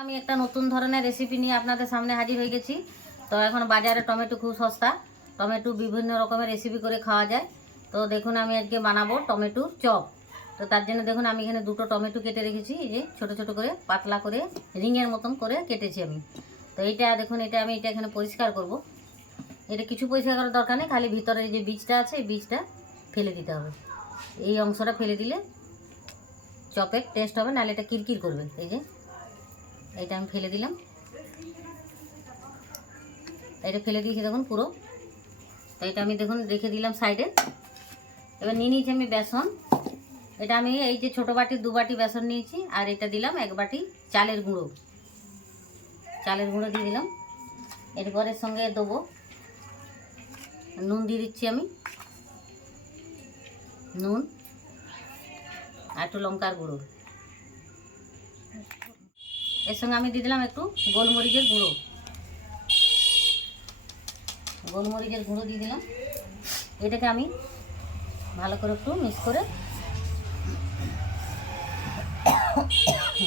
আমি একটা নতুন ধরনের রেসিপি নিয়ে আপনাদের সামনে হাজির হয়ে গেছি। তো এখন বাজারে টমেটো খুব সস্তা। টমেটো বিভিন্ন রকমের রেসিপি করে খাওয়া যায়। তো দেখুন আমি আজকে বানাবো টমেটো চপ। তো তার জন্য দেখুন আমি এখানে দুটো টমেটো কেটে রেখেছি। এই যে ছোটো ছোটো করে, পাতলা করে, রিংয়ের মতন করে কেটেছি আমি। তো এইটা দেখুন, এটা আমি এটা এখানে পরিষ্কার করব। এটা কিছু পরিষ্কার করার দরকার নেই, খালি ভিতরে যে বীজটা আছে, এই বীজটা ফেলে দিতে হবে। এই অংশটা ফেলে দিলে চপের টেস্ট হবে, নাহলে এটা কিরকির করবে। এই যে এটা আমি ফেলে দিলাম। এটা ফেলে দিয়েছি দেখুন পুরো। তো এটা আমি দেখুন রেখে দিলাম সাইডে। এবার নিয়ে নিয়েছি আমি বেসন। এটা আমি এই যে ছোটো বাটি, দু বাটি বেসন নিয়েছি, আর এটা দিলাম এক বাটি চালের গুঁড়ো। চালের গুঁড়ো দিয়ে দিলাম। এরপরের সঙ্গে দেবো। নুন দিয়ে দিচ্ছি আমি। নুন আর একটু লঙ্কার গুঁড়ো। এর সঙ্গে আমি দিয়ে দিলাম একটু গোলমরিচের গুঁড়ো। গোলমরিচের গুঁড়ো দিয়ে দিলাম। এটাকে আমি ভালো করে একটু মিক্স করে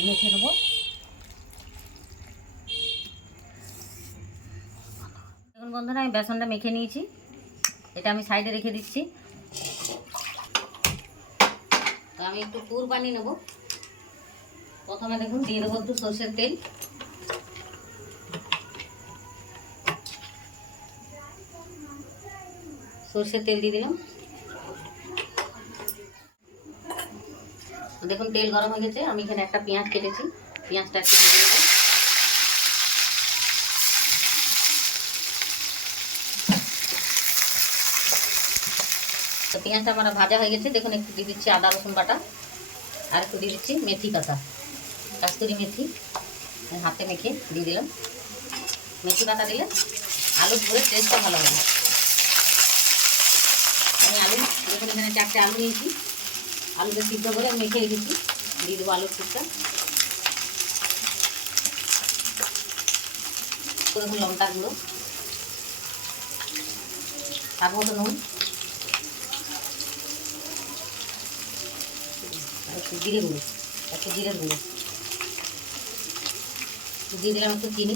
মেখে নেব। দেখুন বন্ধুরা, আমি বেসনটা মেখে নিয়েছি। এটা আমি সাইডে রেখে দিচ্ছি। তো আমি একটু পুর বানিয়ে নেব। প্রথমে দেখুন দিয়ে দেবো একটু সর্ষের তেল। সর্ষের তেল দিয়ে দিলাম। দেখুন তেল গরম হয়ে গেছে, আমি এখানে একটা পেঁয়াজ কেটেছি। পেঁয়াজটা একটু দিয়ে তো পেঁয়াজটা আমার ভাজা হয়ে গেছে, দেখুন একটু দিয়ে দিচ্ছি আদা রসুন বাটা, আর একটু দিয়ে দিচ্ছি মেথি পাতা কাস্তুরি মেথি হাতে মেখে দিয়ে দিলাম। মেথি পাতা দিলে আলু ধরে টেস্টটা ভালো হবে। আমি আলু, দেখুন এখানে চারটে আলু নিয়েছি। আলুটা সিদ্ধ করে মেখে রেখেছি। দিয়ে দেবো আলুর টুকটা দেখুন লঙ্কা গুঁড়ো। তার মতো নুন। জিরে গুঁড়ো, একটু জিরে গুঁড়ো। দিয়ে দিলাম একটু চিনি।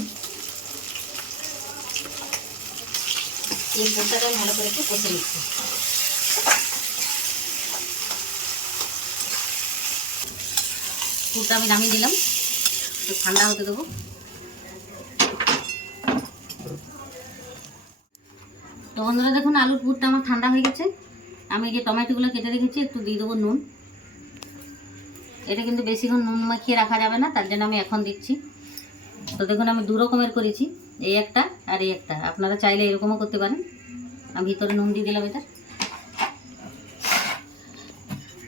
এই পোস্তাটা ভালো করে একটু কষে নিচ্ছি। পুরটা আমি নামিয়ে দিলাম। একটু ঠান্ডা হতে দেবো। তো বন্ধুরা দেখুন, আলুর পুরটা আমার ঠান্ডা হয়ে গেছে। আমি যে টমেটোগুলো কেটে রেখেছি, একটু দিয়ে দেবো নুন। এটা কিন্তু বেশিক্ষণ নুন মাখিয়ে রাখা যাবে না, তার জন্য আমি এখন দিচ্ছি। তো দেখুন, আমি দু রকমের করেছি। এই একটা আর এই একটা। আপনারা চাইলে এরকমও করতে পারেন। আমি ভিতরে নুন দিয়ে দিলাম এটা।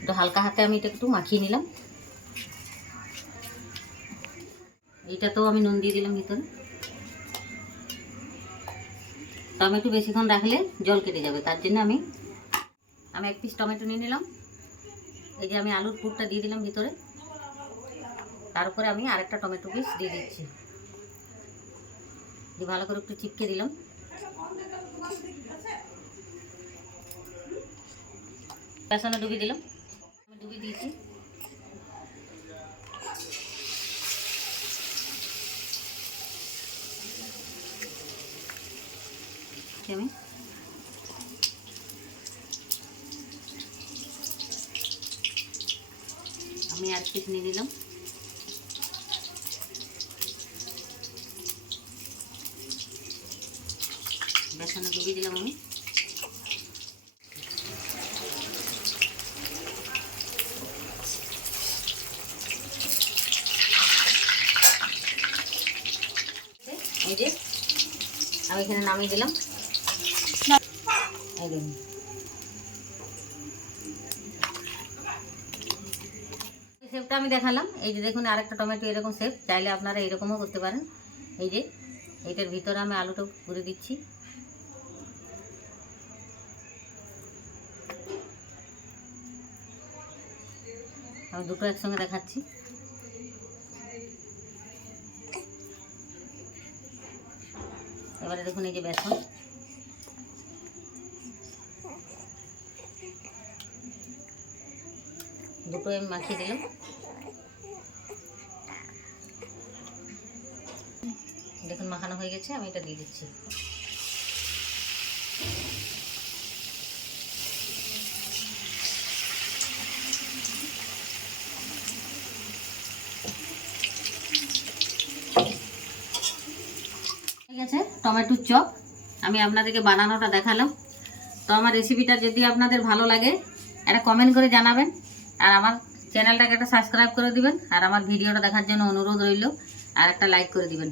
একটু হালকা হাতে আমি এটা একটু মাখিয়ে নিলাম। এইটাতেও আমি নুন দিয়ে দিলাম ভিতরে। টমেটো বেশিক্ষণ রাখলে জল কেটে যাবে। তার জন্য আমি আমি এক পিস টমেটো নিয়ে নিলাম। এই যে আমি আলুর পুরটা দিয়ে দিলাম ভিতরে। তারপরে আমি আরেকটা টমেটো পিস দিয়ে দিচ্ছি। দিয়ে ভালো করে একটু চিপকে দিলাম। বেসনে ডুবিয়ে দিলাম। আমি ডুবিয়ে দিয়েছি। আমি? আমি আর পিস নিয়ে দিলাম বেসনে ডুবিয়ে দিলাম আমি। আমি এখানে নামিয়ে দিলাম। শেপটা আমি দেখালাম। এই যে দেখুন, আরেকটা টমেটো এরকম শেপ, চাইলে আপনারা এরকমও করতে পারেন। এই যে এইটার ভিতরে আমি আলুটা পুরে দিচ্ছি। আমি দুটো একসঙ্গে দেখাচ্ছি। এবারে দেখুন এই যে বেসন। দুটো আমি মাখিয়ে দিলাম। দেখুন মাখানো হয়ে গেছে, আমি এটা দিয়ে দিচ্ছি ঠিক আছে টমেটোর চপ। আমি আপনাদেরকে বানানোটা দেখালাম। তো আমার রেসিপিটা যদি আপনাদের ভালো লাগে, একটা কমেন্ট করে জানাবেন। আর আমার চ্যানেলটাকে একটা সাবস্ক্রাইব করে দিবেন। আর আমার ভিডিওটা দেখার জন্য অনুরোধ রইল। আর একটা লাইক করে দিবেন।